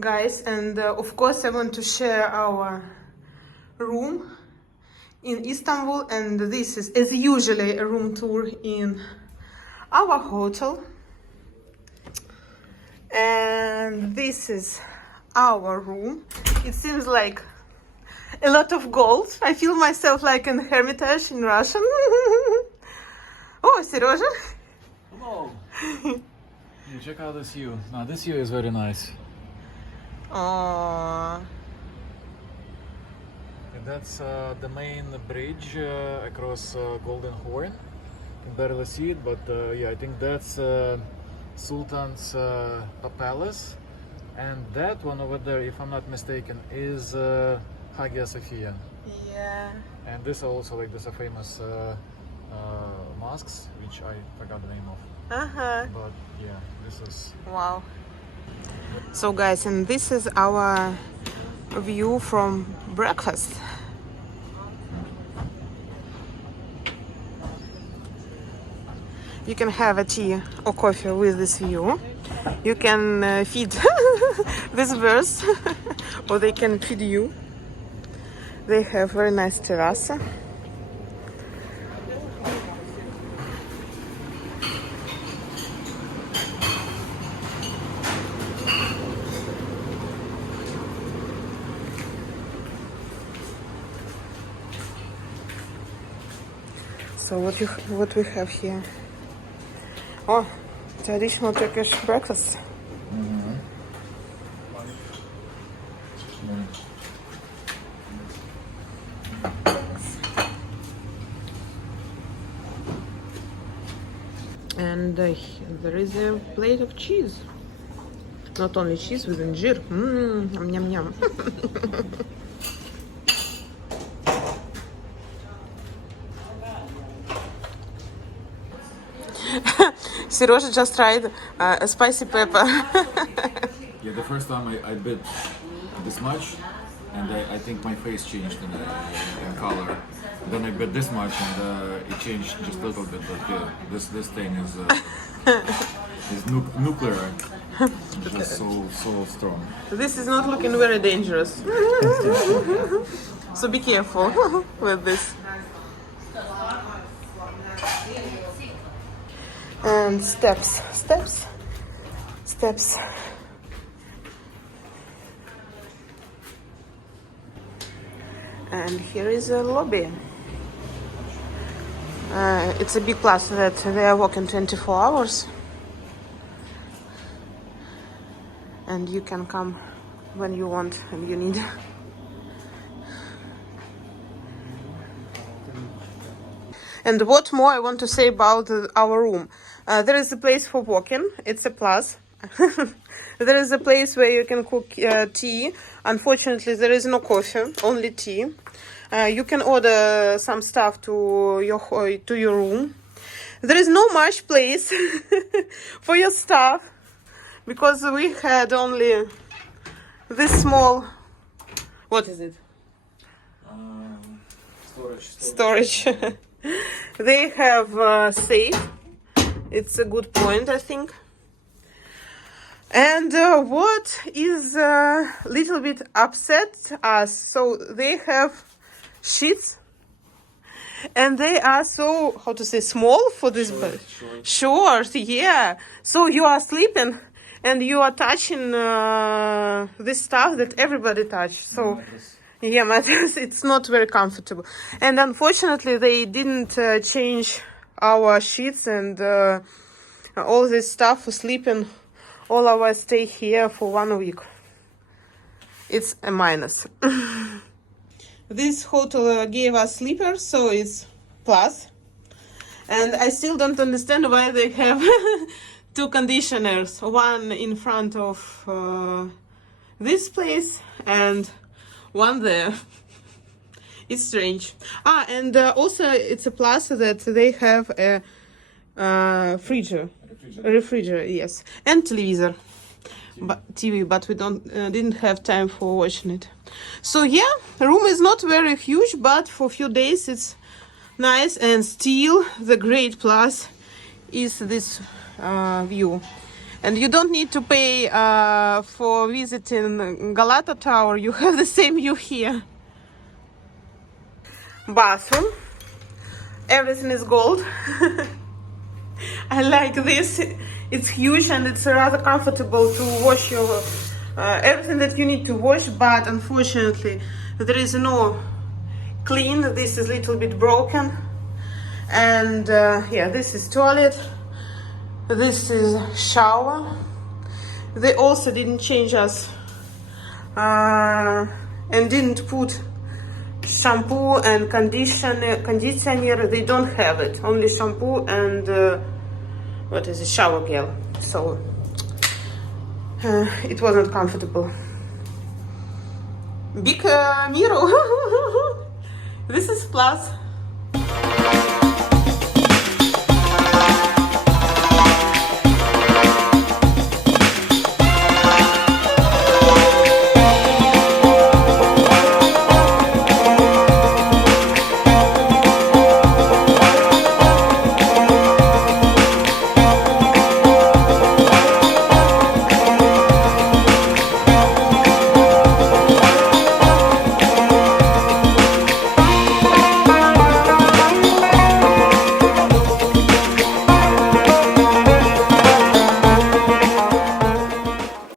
guys, and of course I want to share our room in Istanbul, and this is as usually a room tour in our hotel. And this is our room. It seems like a lot of gold. I feel myself like an Hermitage in Russia. Oh, Serежа. Hello. You check out this view. Now this view is very nice. Oh. And that's the main bridge across Golden Horn. You can barely see it, but yeah, I think that's Sultan's palace. And that one over there, if I'm not mistaken, is Hagia Sophia. Yeah. And this also, like, there's a famous mosques, which I forgot the name of. But yeah, this is... Wow. So guys, and this is our view from breakfast. You can have a tea or coffee with this view. You can feed this birds or they can feed you. They have very nice terrace. So what we have here? Oh, traditional Turkish breakfast. And there is a plate of cheese. Not only cheese with injir. Yum yum. Serежa just tried a spicy pepper. Yeah, the first time I bit this much, and I think my face changed in color. Then I bit this much, and it changed just a little bit. But yeah, this thing is nuclear. It's just so strong. This is not looking very dangerous. So be careful with this. And steps. And here is a lobby. It's a big plus that they are working 24 hours. And you can come when you want and you need. And what more I want to say about our room. There is a place for walking. It's a plus. There is a place where you can cook tea. Unfortunately, there is no coffee, only tea. You can order some stuff to your room. There is no much place for your stuff because we had only this small. What is it? Storage. They have safe. It's a good point, I think. And what is a little bit upset us, so they have sheets and they are so, how to say, small for this bed. Short, yeah. So you are sleeping and you are touching this stuff that everybody touch. So yeah, mattress, it's not very comfortable. And unfortunately, they didn't change our sheets and all this stuff for sleeping. All of us stay here for 1 week. It's a minus. This hotel gave us sleepers, so it's plus. And I still don't understand why they have 2 conditioners. One in front of this place and one there. It's strange. And also it's a plus that they have a refrigerator, yes, and television, TV, but we didn't have time for watching it. So yeah, the room is not very huge, but for a few days it's nice. And still the great plus is this view. And you don't need to pay for visiting Galata Tower. You have the same view here. Bathroom. Everything is gold. I like this. It's huge and it's rather comfortable to wash your everything that you need to wash, but unfortunately there is no clean. This is a little bit broken. And yeah, this is toilet. This is shower. They also didn't change us and didn't put shampoo and conditioner. They don't have it. Only shampoo and what is it? Shower gel. So it wasn't comfortable. Big mirror. This is plus.